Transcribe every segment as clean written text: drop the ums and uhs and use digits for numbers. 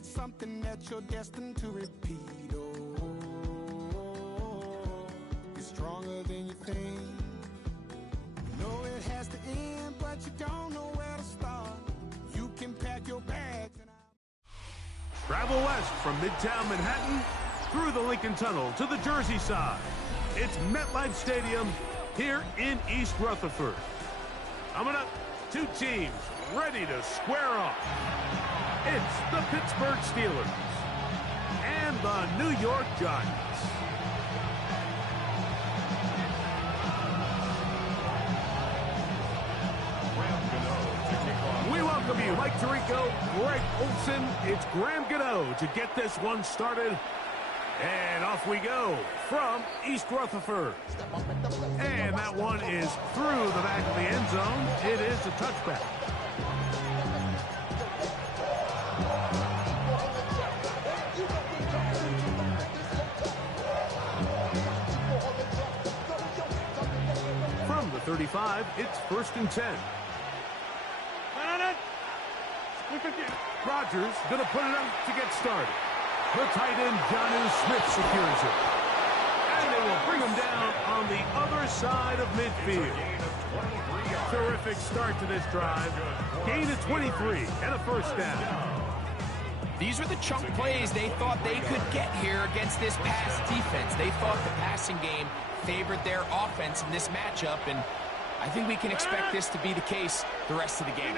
it's something that you're destined to repeat. Oh, it's stronger than you think. You know it has to end, but you don't know where to start. You can pack your bags and Travel west from Midtown Manhattan through the Lincoln Tunnel to the Jersey side. It's MetLife Stadium here in East Rutherford. Coming up, two teams ready to square off. It's the Pittsburgh Steelers and the New York Giants. We welcome you, Mike Tirico, Greg Olson. It's Graham Gano to get this one started. And off we go from East Rutherford. And that one is through the back of the end zone. It is a touchback. From the 35, it's 1st and 10. Rodgers going to put it up to get started. The tight end, Jonnu Smith, secures it. And they will bring him down on the other side of midfield. Terrific start to this drive. Gain of 23 and a first down. These were the chunk plays they thought they could get here against this pass defense. They thought the passing game favored their offense in this matchup, and I think we can expect this to be the case the rest of the game.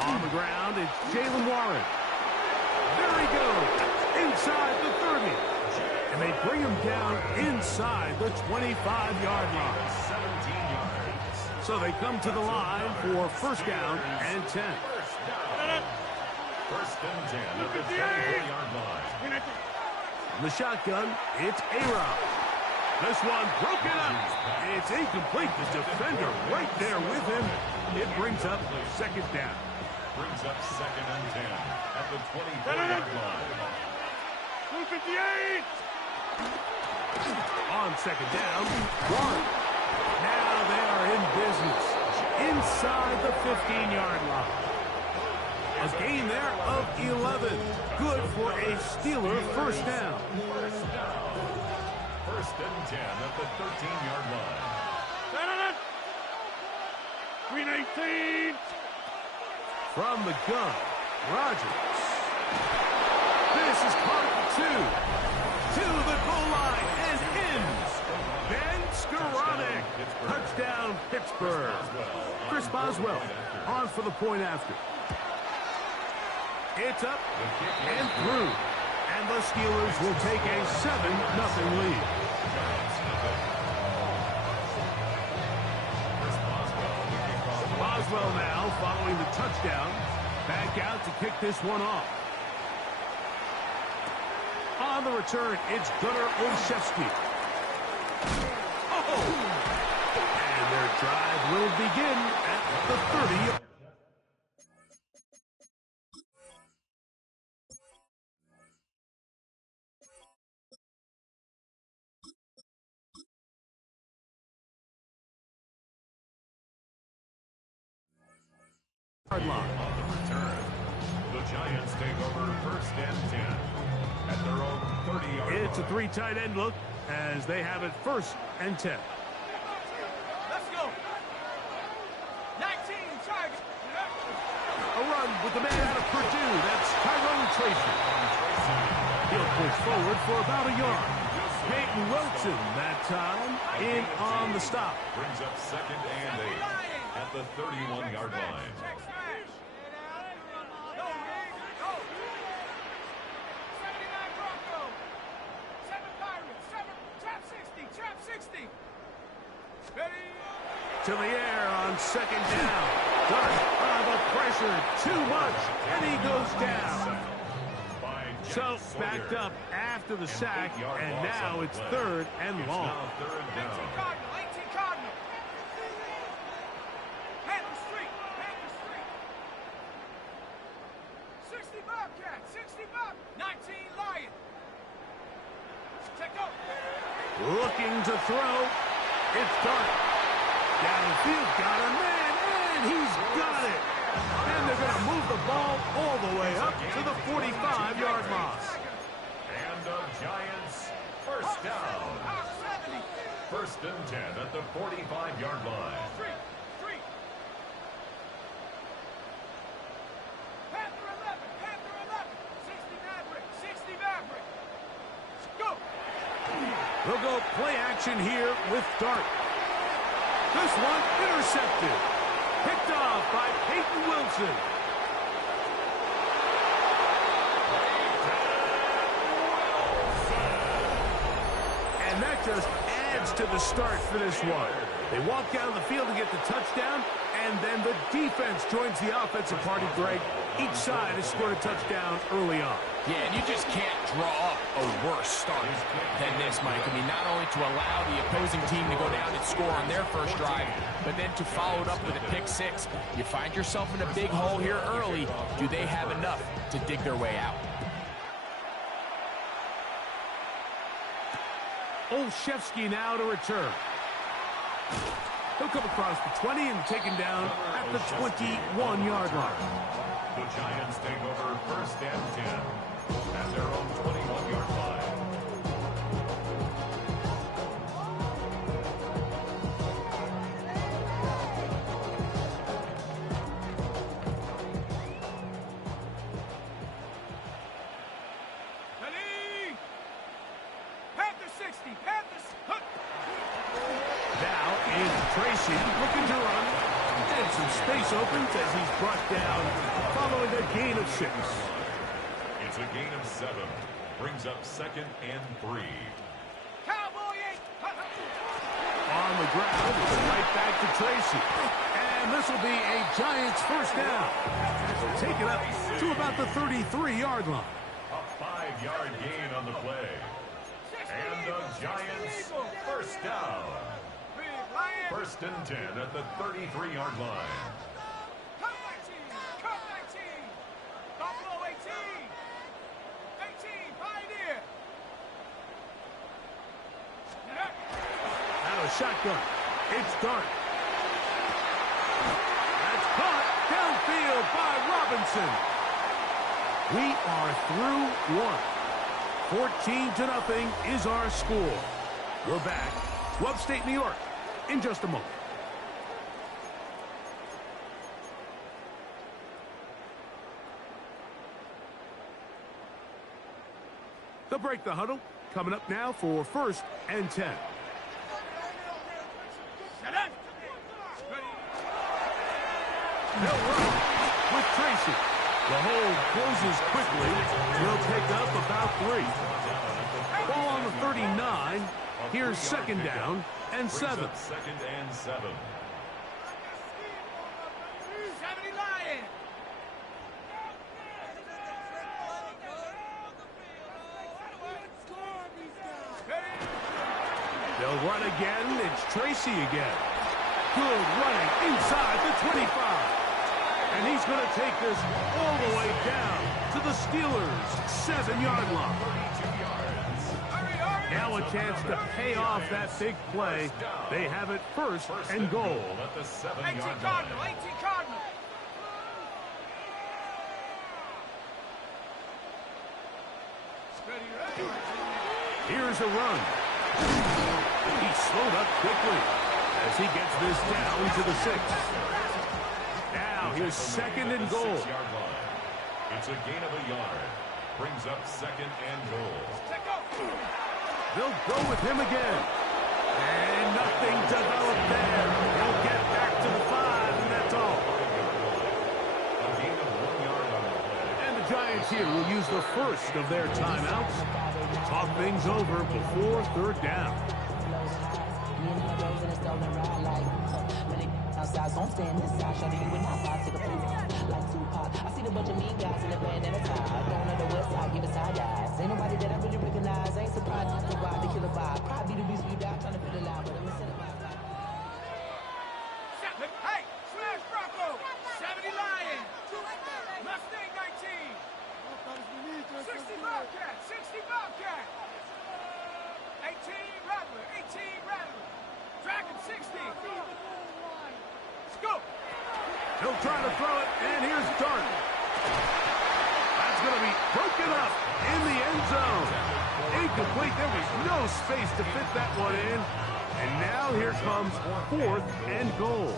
On the ground, it's Jalen Warren. There he goes, inside the 30. And they bring him down inside the 25-yard line. 17 yards. So they come to the line for 1st down and 10. 1st and 10 at the 24-yard line. On the shotgun, it's A-Rod. This one broken up. It's incomplete. The defender right there with him. It brings up 2nd down. Brings up 2nd and 10 at the 24-yard line. 258. On 2nd down, Warren. Now they are in business inside the 15-yard line. A gain there of 11. Good for a Steeler 1st down. 1st and 10 at the 13-yard line. 319. From the gun, Rodgers. This is caught at the 2. To the goal line and in. Ben Skoranek. Touchdown, Pittsburgh. Chris Boswell on for the point after. It's up and through. And the Steelers will take a 7-0 lead. Boswell now following the touchdown. Back out to kick this one off. On the return, it's Gunnar Olszewski. Oh! And their drive will begin at the 30. On the return, the Giants take over 1st and 10 at their own 30-yard line. It's a 3 tight end look as they have it 1st and 10. Let's go. 19 target. A run with the man out of Purdue. That's Tyrone Tracy. He'll push forward for about a yard. Peyton Wilson that time in on the stop. Brings up 2nd and 8 at the 31-yard line. To the air on 2nd down. Dart the pressure too much, and he goes down. So backed up after the sack, and now it's 3rd and long. 18 Cardinal. Handle street. 60 Bobcat. 60 Bob. 19 Lion. Check out. Looking to throw. It's Dart. Downfield, got a man, and he's got it. And they're going to move the ball all the way to the 45-yard line. And the Giants first down. First and 10 at the 45-yard line. They'll go play action here with Dart. This one intercepted. Picked off by Peyton Wilson. And that just adds to the start for this one. They walk down the field to get the touchdown, and then the defense joins the offensive party, Greg. Each side has scored a touchdown early on. Yeah, and you just can't draw up a worse start than this, Mike. I mean, not only to allow the opposing team to go down and score on their first drive, but then to follow it up with a pick six. You find yourself in a big hole here early. Do they have enough to dig their way out? Olszewski now to return. He'll come across the 20 and taken down at the 21-yard line. The Giants take over first and 10 at their own 21-yard line. Ready? Panther 60, Panthers. Now is Tracy looking to run. And some space opens as he's brought down following a gain of 6. It's a gain of 7. Brings up second and 3. Cowboy 8. On the ground, it's right back to Tracy. And this will be a Giants first down. They'll take it up to about the 33-yard line. A 5-yard gain on the play. And the Giants first down. First and 10 at the 33-yard line. Cut 19, cut 19. Buffalo 18. 18, Pioneer. Out of shotgun. It's Dart. That's caught downfield by Robinson. We are through 1. 14-0 is our score. We're back to upstate New York in just a moment. They'll break the huddle. Coming up now for first and 10. They'll run with Tracy. The hole closes quickly. They'll pick up about 3. Ball on the 39. Here's second down and 7. Second and 7. 70 Lion. They'll run again. It's Tracy again. Good running inside the 25. And he's going to take this all the way down to the Steelers' 7-yard line. Now a chance to pay off that big play. They have it first and goal. At the 7-yard 18 line. Cardinal, 18 Cardinal. Here's a run. He's slowed up quickly as he gets this down to the 6. Now here's second and goal. 6-yard line. It's a gain of a yard. Brings up second and goal. They'll go with him again. And nothing developed there. He'll get back to the 5, and that's all. A gain of 1 yard on the play. And the Giants here will use the first of their timeouts to talk things over before third down. Outside, so I'm staying inside. Shawty, you and I fight to the place like Tupac. I see the bunch of mean guys in the band and a tie. Going on the west side, give it side eyes. Ain't nobody that I really recognize. Ain't surprised to ride the killer vibe. Probably the reason you die trying to feel alive, but I'm incentivized. Hey, Slash Bronco, 70 Lion. Mustang 19. 60 Bobcat, 60 Bobcat. 18 Rattler, 18 Rattler. Dragon 60. Go. He'll try to throw it, and here's Dart. That's it up in the end zone. Incomplete. There was no space to fit that one in. And now here comes 4th and goal.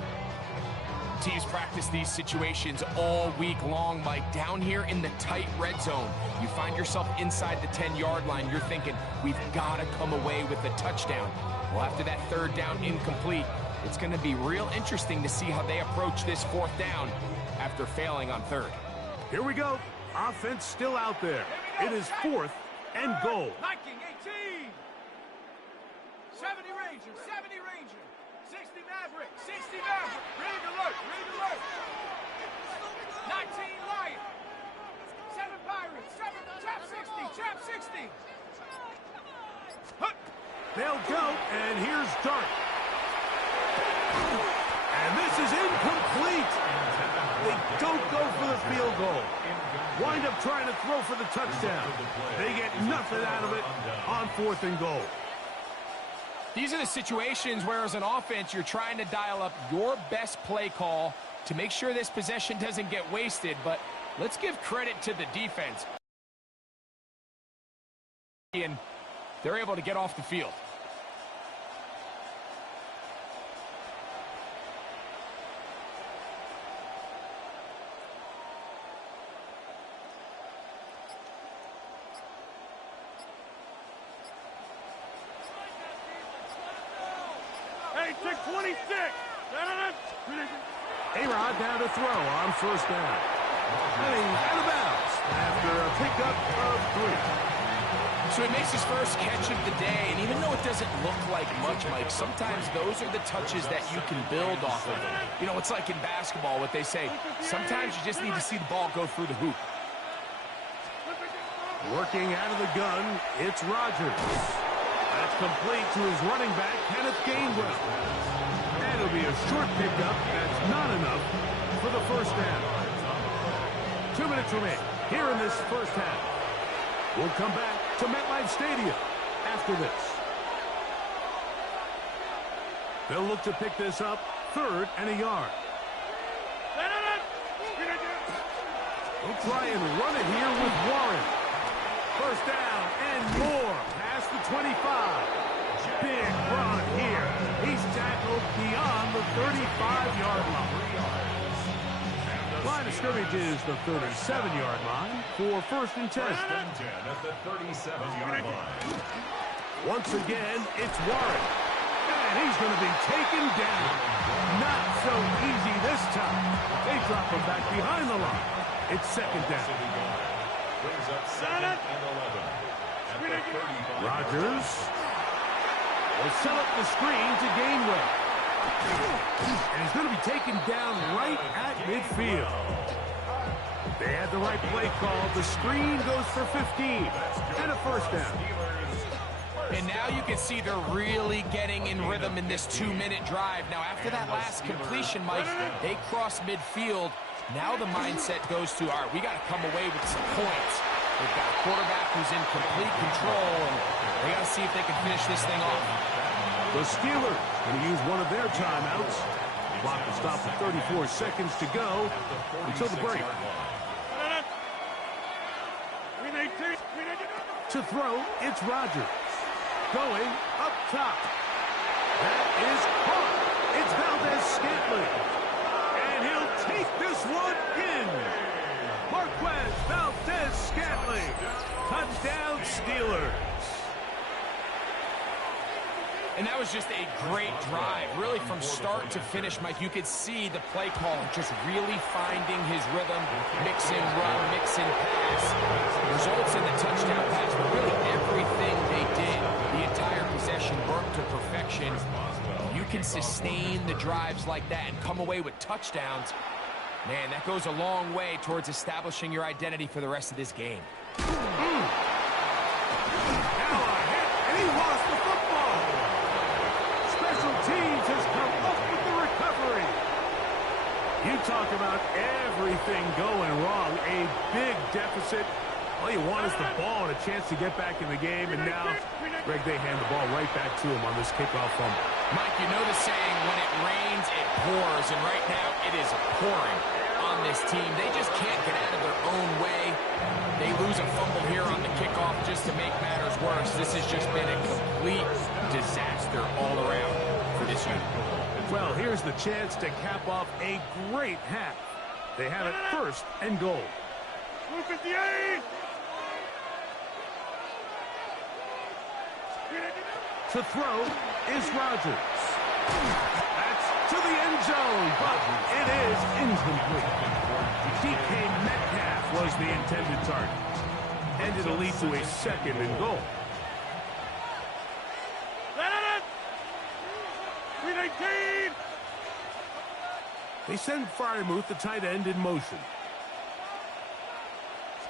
Teams practice these situations all week long, Mike. Down here in the tight red zone, you find yourself inside the 10-yard line. You're thinking, we've got to come away with a touchdown. Well, after that 3rd down incomplete, it's going to be real interesting to see how they approach this 4th down after failing on 3rd. Here we go. Offense still out there. It is 4th and goal. Viking 18. 70 Ranger, 70 Ranger. 60 Maverick, 60 Maverick. Read alert, read alert. 19 Lion. 7 Pirates, 7 Trap 60, Trap 60. They'll go, and here's Dart. And this is incomplete. They don't go for the field goal. Wind up trying to throw for the touchdown. They get nothing out of it on 4th and goal. These are the situations where, as an offense, you're trying to dial up your best play call to make sure this possession doesn't get wasted. But let's give credit to the defense. And they're able to get off the field. Hey, 26. A-Rod down to throw on 1st down. Heading out of bounds after a pickup of 3. So he makes his first catch of the day, and even though it doesn't look like much, Mike, sometimes those are the touches that you can build off of. You know, it's like in basketball, what they say, sometimes you just need to see the ball go through the hoop. Working out of the gun, it's Rogers. That's complete to his running back, Kenneth Gainwell. And it'll be a short pickup. That's not enough for the 1st down. 2 minutes remain here in this 1st half. We'll come back to MetLife Stadium after this. They'll look to pick this up 3rd and a yard. We'll try and run it here with Warren. 1st down and more. Past the 25. Big run here. He's tackled beyond the 35-yard line. Line of scrimmage is the 37-yard line for 1st and 10. 1st and 10 at the 37-yard line. Once again, it's Warren. And he's going to be taken down. Not so easy this time. They drop him back behind the line. It's 2nd down. Brings up 2nd and 11. At the 35. Rogers will set up the screen to Gainwell. And he's going to be taken down right at midfield. They had the right play call. The screen goes for 15 and a 1st down. And now you can see they're really getting in rhythm in this 2-minute drive. Now, after that last completion, Mike, they cross midfield. Now the mindset goes to, all right, we got to come away with some points. They've got a quarterback who's in complete control, and they got to see if they can finish this thing off. The Steelers going to use one of their timeouts. Clock will stop with 34 seconds to go until the break. To throw, it's Rogers. Going up top. That is caught. It's Valdez-Scantling. And he'll take this one in. Marquez Valdez-Scantling. Touchdown, Steelers. And that was just a great drive. Really, from start to finish, Mike, you could see the play call just really finding his rhythm. Mix and run, mix and pass. Results in the touchdown pass. But really, everything they did, the entire possession worked to perfection. You can sustain the drives like that and come away with touchdowns. Man, that goes a long way towards establishing your identity for the rest of this game. Now a hit, and he lost the football. Special teams has come up with the recovery. You talk about everything going wrong. A big deficit. All you want is the ball and a chance to get back in the game. And now, Greg, they hand the ball right back to him on this kickoff fumble. Mike, you know the saying, when it rains, it pours. And right now, it is pouring on this team. They just can't get out of their own way. They lose a fumble here on the kickoff just to make matters worse. This has just been a complete disaster all around for this unit. Well, here's the chance to cap off a great half. They have it 1st and goal. 58! To throw is Rodgers. That's to the end zone, but it is incomplete. DK Metcalf was the intended target. And it'll lead to a 2nd and goal. They send Fryermuth, the tight end, in motion.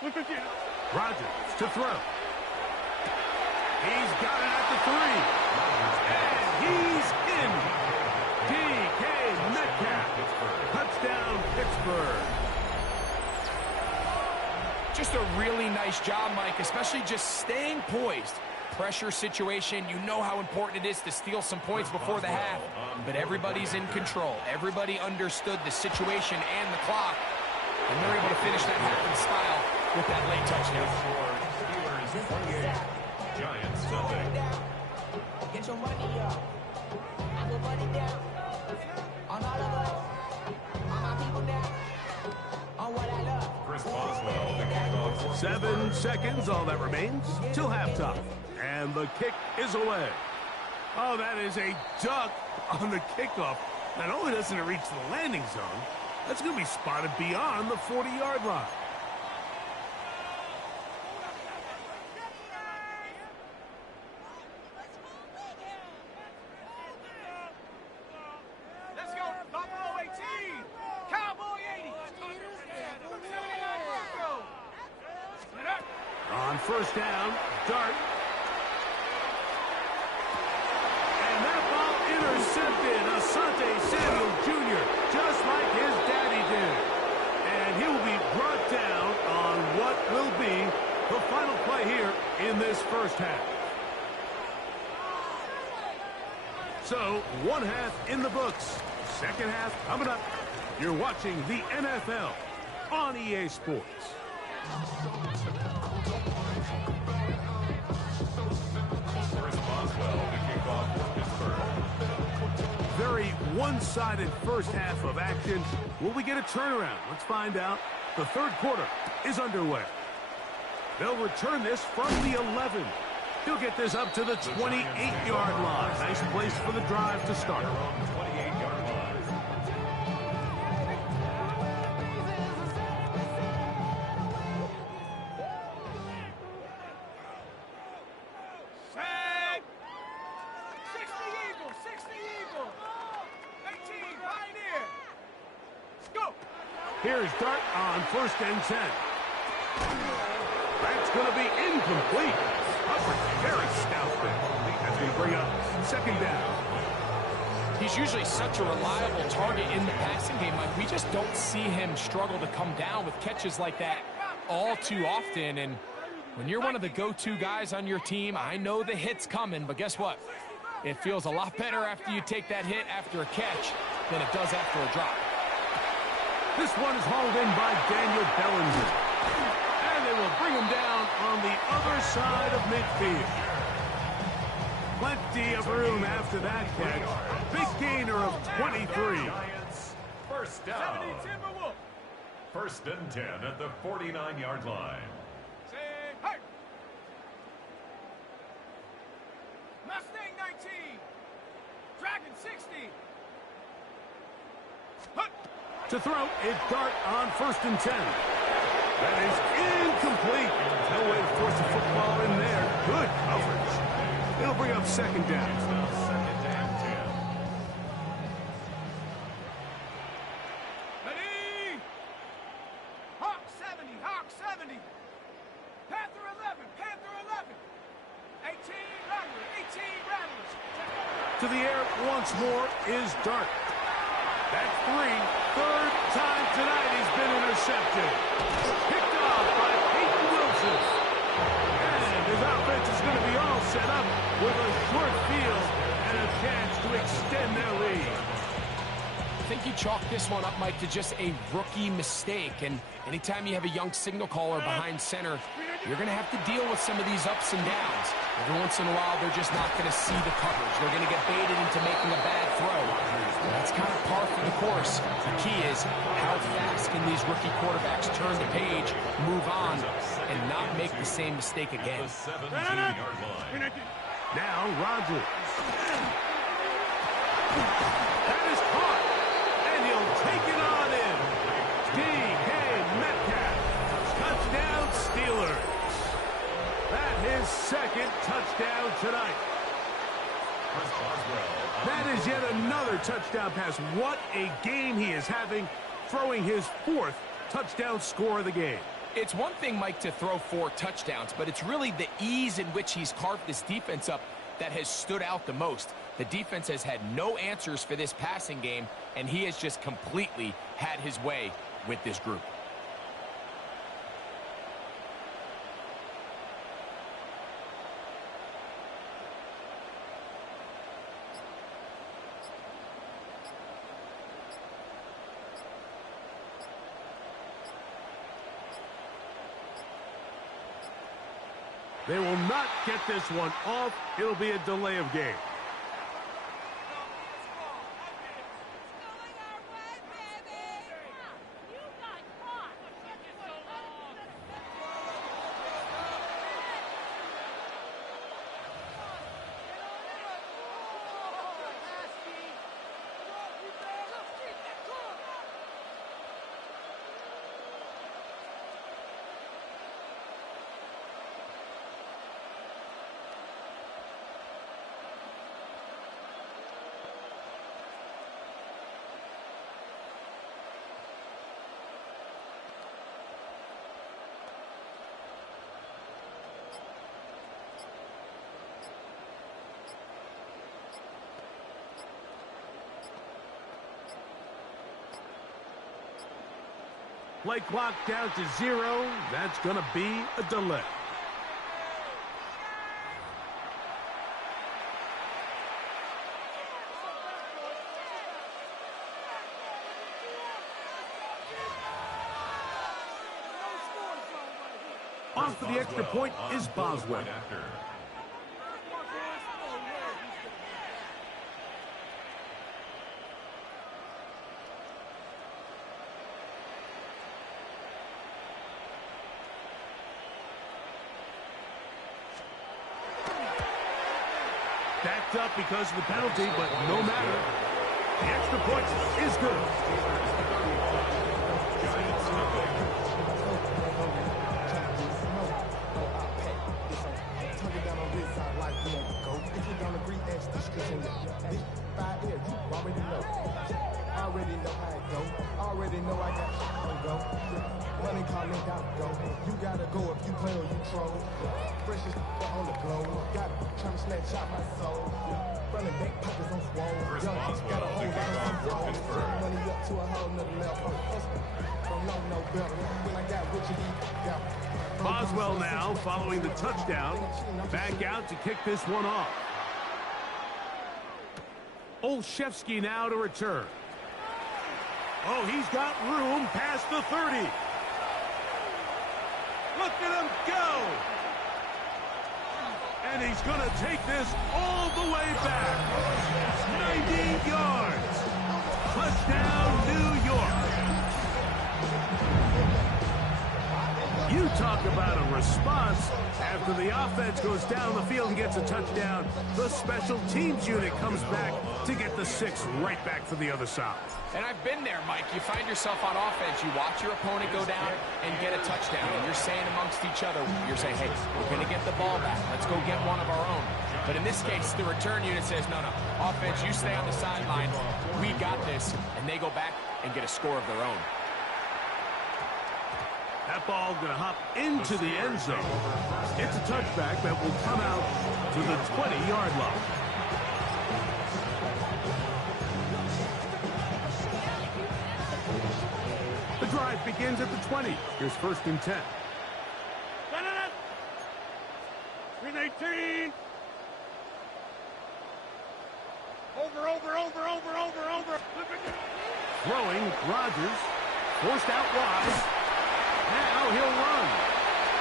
Rodgers to throw. He's got it at the 3. And he's in. DK Metcalf. Touchdown, Pittsburgh. Just a really nice job, Mike, especially just staying poised. Pressure situation, you know how important it is to steal some points before the half, but everybody's in control. Everybody understood the situation and the clock, and they're able to finish that half in style with that late touchdown. Giants nothing. Get your money up. I put money down. On all of us. On my people now. On what I love. Chris Boswell, the kickoff. 7 seconds, all that remains, till halftime. And the kick is away. Oh, that is a duck on the kickoff. Not only doesn't it reach the landing zone, that's going to be spotted beyond the 40-yard line. Let's go, Buffalo 18, Cowboy 80. On 1st down, Dart. And that ball intercepted. Asante Samuel Jr., just like his daddy did. And he will be brought down on what will be the final play here in this 1st half. So, 1 half in the books. 2nd half coming up. You're watching the NFL on EA Sports. Chris Boswell, the kickoff for Pittsburgh. Very one-sided 1st half of action. Will we get a turnaround? Let's find out. The 3rd quarter is underway. They'll return this from the 11. He'll get this up to the 28-yard line. Nice place for the drive to start. 28-yard line. Set. 60 Eagles, 60 Eagles. 18, Pioneer. Go. Here's Dart on 1st and 10. That's going to be incomplete. Very stout there. That's going to bring up 2nd down. He's usually such a reliable target in the passing game, Mike. We just don't see him struggle to come down with catches like that all too often. And when you're one of the go-to guys on your team, I know the hit's coming, but guess what? It feels a lot better after you take that hit after a catch than it does after a drop. This one is hauled in by Daniel Bellinger. And they will bring him down on the other side of midfield. Plenty of room after that catch. Big gainer of 23. Giants, 1st down. 70 Timberwolf. 1st and 10 at the 49-yard line. Say, hey. Mustang 19. Dragon 60. Hut. To throw, it's Dart on 1st and 10. That is incomplete. No way to force the football in there. Good coverage. It'll bring up 2nd down. 2nd and 10. Ready. Hawk 70, Hawk 70. Panther 11, Panther 11. 18 Rattlers, 18 Rattlers. To the air once more is Dart. That's 3. 3rd time tonight he's been intercepted. Picked off by Peyton Wilson. And his offense is going to be all set up with a short field and a chance to extend their lead. I think you chalk this one up, Mike, to just a rookie mistake. And anytime you have a young signal caller behind center, you're going to have to deal with some of these ups and downs. Every once in a while, they're just not going to see the coverage. They're going to get baited into making a bad throw. That's kind of par for the course. The key is how fast can these rookie quarterbacks turn the page, move on, and not make the same mistake again. Now Rodgers. That is caught, and he'll take it on in. D.K. Metcalf. Touchdown Steelers. That his second touchdown tonight. That is yet another touchdown pass. What a game he is having, throwing his 4th touchdown score of the game. It's one thing, Mike, to throw 4 touchdowns, but it's really the ease in which he's carved this defense up that has stood out the most. The defense has had no answers for this passing game, and he has just completely had his way with this group. They will not get this one off. It'll be a delay of game. Play clock down to 0. That's going to be a delay. On for the extra point is Boswell. Backed up because of the penalty, but no matter. The extra point is good. Already know how it go. Already know I got to go. Money calling, gotta go. You gotta go if you play or you troll. Freshest on the globe. Got trying to snatch out my soul. Running back pockets on swole. Got a whole lot of roll. Money up to a whole nother level. Don't know no better. When I got what you need, Boswell now following the touchdown. Back out to kick this one off. Olszewski now to return. Oh, he's got room past the 30. Look at him go. And he's going to take this all the way back. 90 yards. Touchdown, New York. You talk about a response. After the offense goes down the field and gets a touchdown, the special teams unit comes back to get the 6 right back for the other side. And I've been there, Mike. You find yourself on offense. You watch your opponent go down and get a touchdown. And you're saying amongst each other, you're saying, hey, we're going to get the ball back. Let's go get one of our own. But in this case, the return unit says, no, no. Offense, you stay on the sideline. We got this. And they go back and get a score of their own. That ball going to hop into the end zone. It's a touchback that will come out to the 20-yard line. The drive begins at the 20. Here's 1st and 10. 3-18. Over. Throwing, Rodgers. Forced out wide. Now he'll run.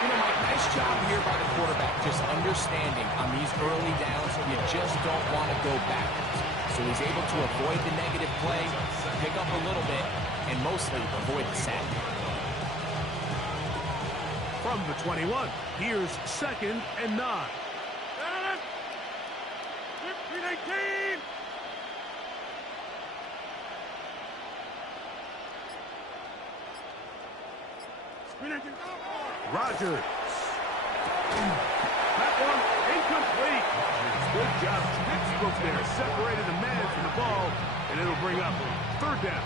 You know, Mike, nice Nice job here by the quarterback, just understanding on these early downs, you just don't want to go backwards. So he's able to avoid the negative play, pick up a little bit, and mostly avoid the sack. From the 21, here's 2nd and 9. 15-18. Rodgers. That one incomplete. Good job. Textbook there. Separated the man from the ball, and it'll bring up 3rd down.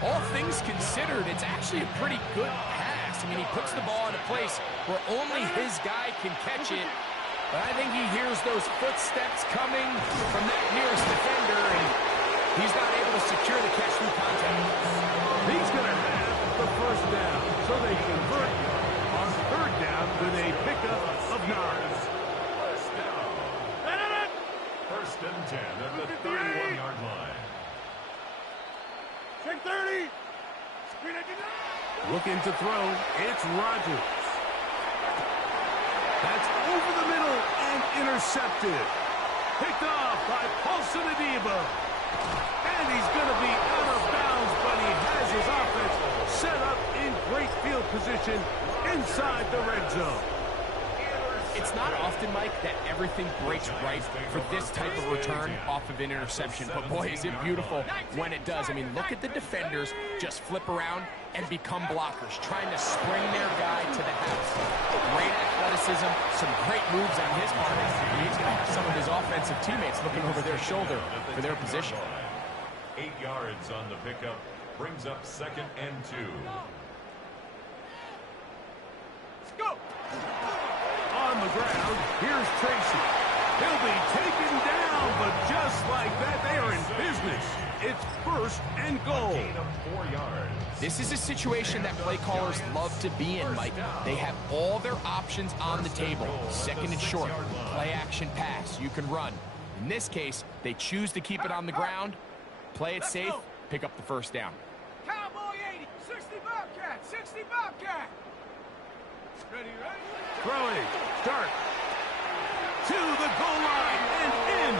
All things considered, it's actually a pretty good pass. I mean, he puts the ball in a place where only his guy can catch it. But I think he hears those footsteps coming from that nearest defender, and he's not able to secure the catch through contact. He's going to have the 1st down, so they convert on 3rd down with a pickup of 9. First and 10 at the 31-yard line. Check 30. Looking to throw, it's Rodgers. That's over the middle and intercepted. Picked off by Paulson Adebo. And he's going to be out of bounds, but he has his offense set up in great field position inside the red zone. It's not often, Mike, that everything breaks right for this type of return off of an interception. But, boy, is it beautiful when it does. I mean, look at the defenders just flip around and become blockers, trying to spring their guy to the house. Great athleticism, some great moves on his part. And he's going to have some of his offensive teammates looking over their shoulder for their position. 8 yards on the pickup. Brings up 2nd and 2. Let's go. On the ground, here's Tracy. He'll be taken down, but just like that, they are in business. It's 1st and goal. Gain of 4 yards. This is a situation that play callers love to be in, Mike. They have all their options on the table. 2nd and short, play action pass, you can run. In this case, they choose to keep it on the ground, play it safe, pick up the 1st down. Cowboy 80. 60 Bobcat. 60 Bobcat. Ready, ready? Throwing, start, to the goal line and in.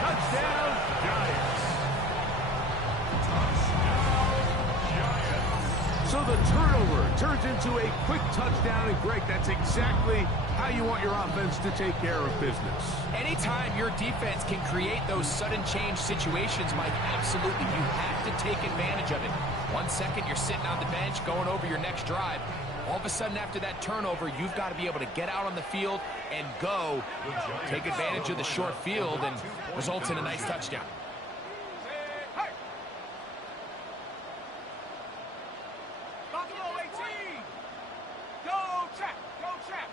Touchdown, Giants. So the turnover turns into a quick touchdown, and Greg, that's exactly how you want your offense to take care of business. Anytime your defense can create those sudden change situations, Mike, absolutely, you have to take advantage of it. 1 second, you're sitting on the bench, going over your next drive. All of a sudden, after that turnover, you've got to be able to get out on the field and go. Take advantage of the short field and results in a nice touchdown. Hey. Buffalo 18. Go trap. Go trap.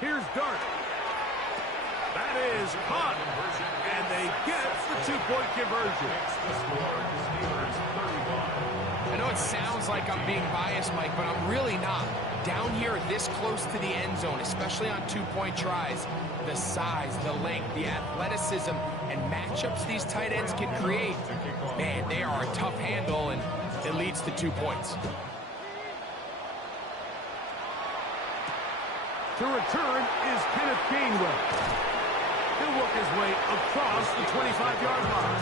Here's Dart. That is caught. And they get the 2-point conversion. I know it sounds like I'm being biased, Mike, but I'm really not. Down here this close to the end zone, especially on 2-point tries, the size, the length, the athleticism, and matchups these tight ends can create, man, they are a tough handle, and it leads to 2 points. To return is Kenneth Gainwell. He'll work his way across the 25-yard line.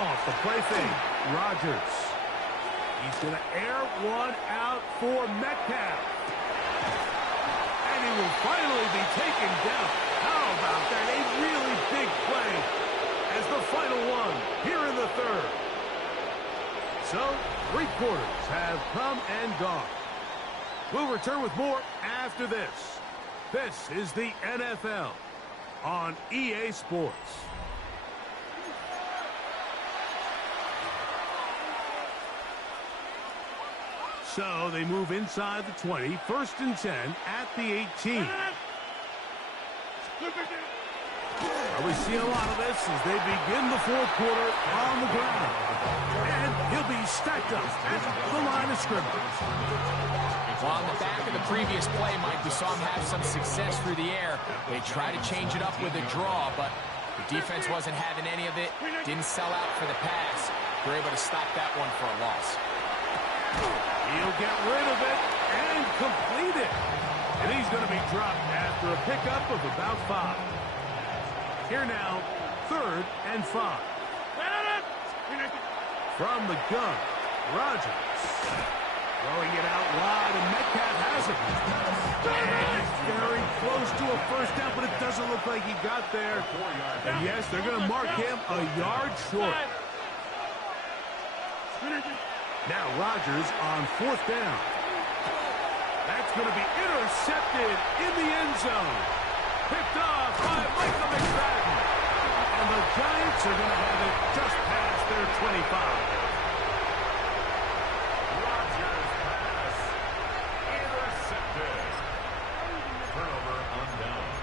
Off the play fake, Rodgers. He's going to air one out for Metcalf. And he will finally be taken down. How about that? A really big play as the final one here in the 3rd. So, 3 quarters have come and gone. We'll return with more after this. This is the NFL on EA Sports. So they move inside the 20, 1st and 10 at the 18. We see a lot of this as they begin the 4th quarter on the ground. And he'll be stacked up at the line of scrimmage. Well, on the back of the previous play, Mike, we saw him have some success through the air. They tried to change it up with a draw, but the defense wasn't having any of it. Didn't sell out for the pass. They're able to stop that one for a loss. He'll get rid of it and complete it. And he's going to be dropped after a pickup of about 5. Here now, 3rd and 5. From the gun, Rodgers. Throwing it out wide, and Metcalf has it. And it's very close to a 1st down, but it doesn't look like he got there. And yes, they're going to mark him a yard short. Now Rodgers on 4th down. That's going to be intercepted in the end zone. Picked off by Michael McFadden. And the Giants are going to have it just past their 25. Rodgers pass intercepted. Turnover on downs.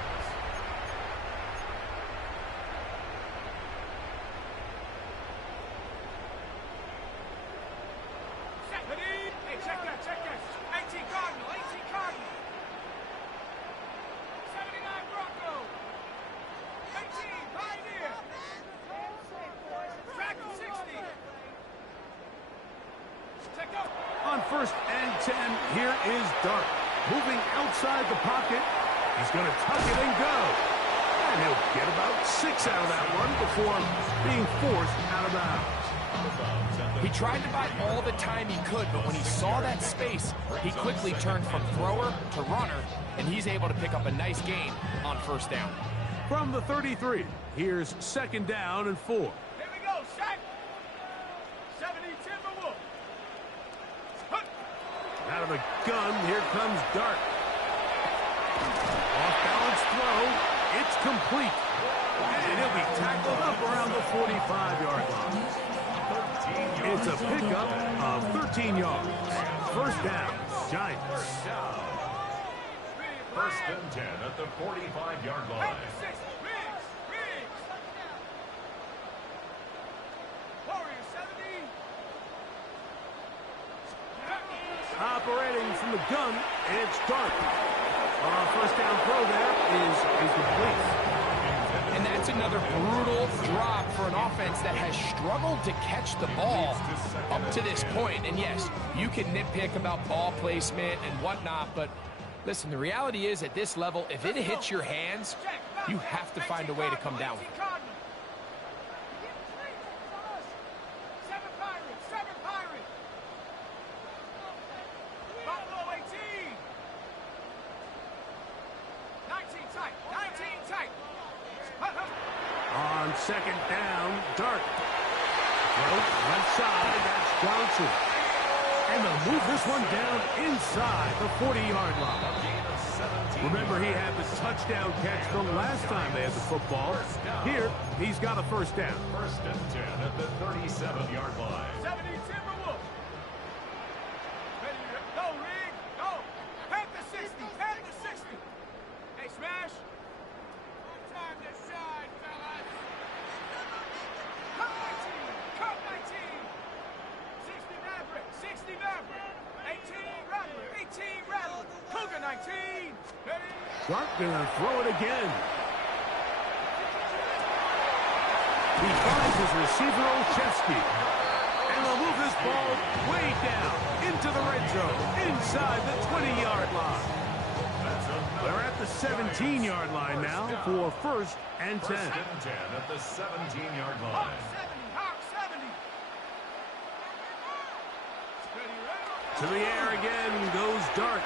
Hey, check that, check that. 18 Cardinal, 18 Cardinal. 79 Bronco. 18 Pioneer. Track 60. Check up. On 1st and 10, here is Dart. Moving outside the pocket. He's going to tuck it and go. And he'll get about 6 out of that one before being forced out of bounds. He tried to buy all the time he could, but when he saw that space, he quickly turned from thrower to runner, and he's able to pick up a nice gain on 1st down. From the 33, here's 2nd down and 4. Here we go, Shaq. 70 Timberwolf. Out of the gun, here comes Dart. Off-balance throw. It's complete. And he'll be tackled up around the 45-yard line. It's a pickup of 13 yards. 1st down, Giants. 1st and 10 at the 45-yard line. Riggs. Warrior 70. Operating from the gun, it's Dart. 1st down throw there is incomplete. And that's another brutal drop for an offense that has struggled to catch the ball up to this point. And yes, you can nitpick about ball placement and whatnot, but listen, the reality is at this level, if it hits your hands, you have to find a way to come down with it. 7 Pirates. Buffalo 18. 19 tight. On 2nd down, Dart. Left side, that's Johnson. And they'll move this one down inside the 40-yard line. Remember, he had the touchdown catch the last time they had the football. Here, he's got a 1st down. 1st and 10 at the 37-yard line. 70 Timberwolf. Ready to go, Rig. Go. Panther 60. Hey, Smash. Time to shine, fellas. Cup 19. 60 Maverick. 18 Rattler. Cougar 19. Ready? Dart gonna throw it again. He finds his receiver, Olszewski. And they'll move this ball way down into the red zone, inside the 20-yard line. They're at the 17-yard line now for 1st and 10. 1st and 10 at the 17-yard line. Hawk 70. To the air again goes Dart.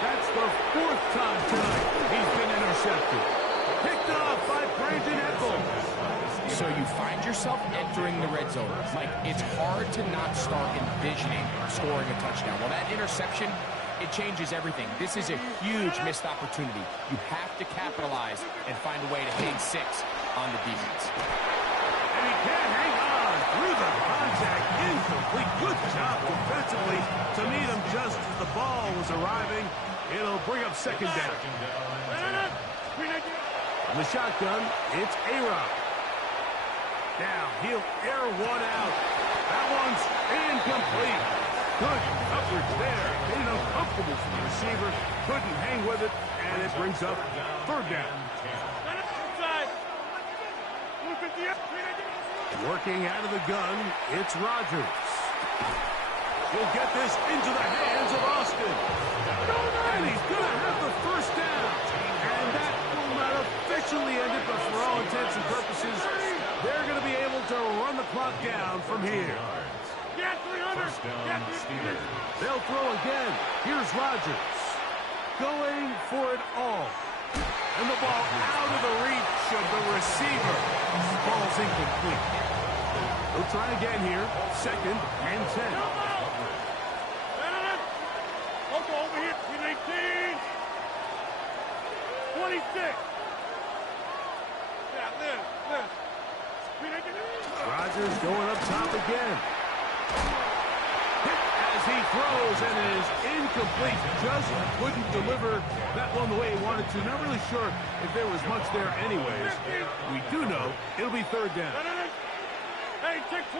That's the 4th time tonight he's been intercepted. Picked off by Brandon Echols. So you find yourself entering the red zone. Mike, it's hard to not start envisioning scoring a touchdown. Well, that interception, it changes everything. This is a huge missed opportunity. You have to capitalize and find a way to hang 6 on the defense. And he Can't hang on through the contact. Incomplete. Good job defensively to meet him just as the ball was arriving. It'll bring up second down. From the shotgun, it's A-Rob. Now he'll air one out. That one's incomplete. Good coverage there. Made it uncomfortable for the receiver. Couldn't hang with it, and it brings up third down. Working out of the gun, it's Rodgers. He'll get this into the hands of Austin. And he's going to have the first down. And that will not officially end it, but for all intents and purposes, they're going to be able to run the clock down from here. They'll throw again. Here's Rodgers. Going for it all. And the ball out of the reach of the receiver. Ball's incomplete. They'll try again here. Second and 10. Over here. 18. 26. Yeah, Liz. Rodgers going up top again. Hit as he throws, and it is incomplete. Just couldn't deliver that one the way he wanted to. Not really sure if there was much there anyways. We do know it'll be third down. Hey, 18.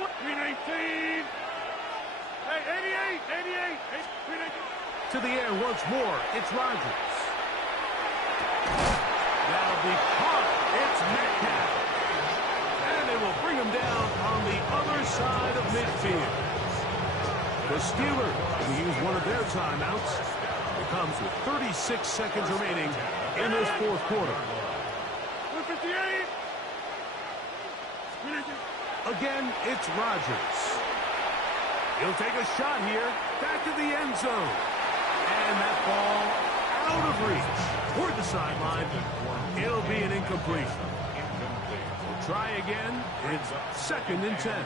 Hey, 88. To the air once more, it's Rodgers. That'll be caught. It's Metcalf. And they will bring him down on the other side of midfield. The Steelers will use one of their timeouts. It comes with 36 seconds remaining in this fourth quarter. 58. Again, it's Rodgers. He'll take a shot here. Back to the end zone. And that ball out of reach. Toward the sideline. It'll be an incompletion. We'll try again. It's second and 10.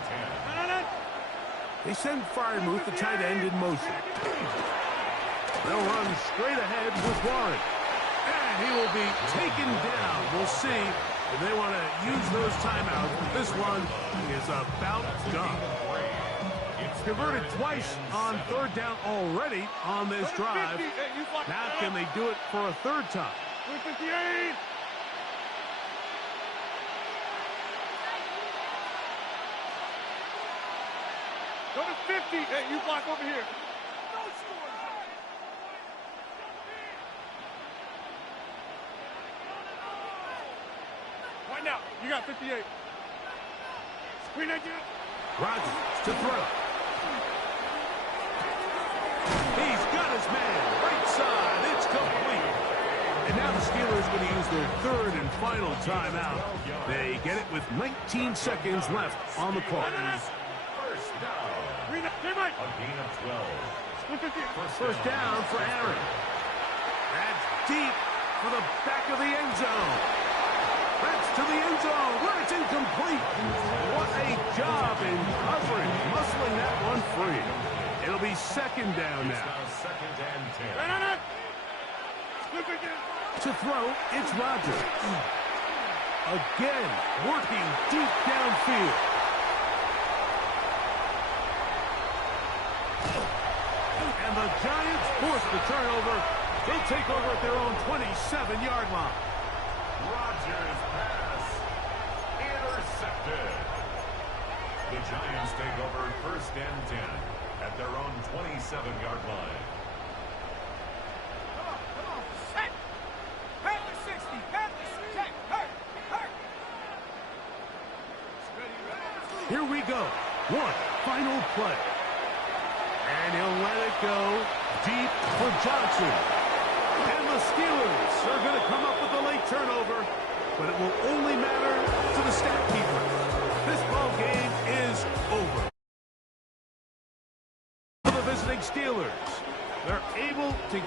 They send Freiermuth, the tight end, in motion. They'll run straight ahead with Warren. And he will be taken down. We'll see if they want to use those timeouts. But this one is about done. It's converted twice on third down already on this drive. Now can they do it for a third time? 58. Go to 50. Hey, you block over here. No score. Right now, you got 58. Screen again. Rodgers to throw. He's got his man. Right side. It's complete. And now the Steelers going to use their third and final timeout. They get it with 19 seconds left on the clock. First down. A gain of 12. First down for Aaron. That's deep for the back of the end zone. That's to the end zone where it's incomplete. What a job in coverage, muscling that one free. It'll be second down now. Second and 10. To throw, it's Rodgers. Again, working deep downfield. And the Giants force the turnover. They'll take over at their own 27-yard line. Rodgers pass intercepted. The Giants take over first and 10 at their own 27-yard line. Come on, set. Pat the 60. Pat the 60. Hurt. Here we go. One final play. And he'll let it go deep for Johnson. And the Steelers are going to come up with a late turnover, but it will only matter to the stat keeper. This ball game is over. For the visiting Steelers, they're able to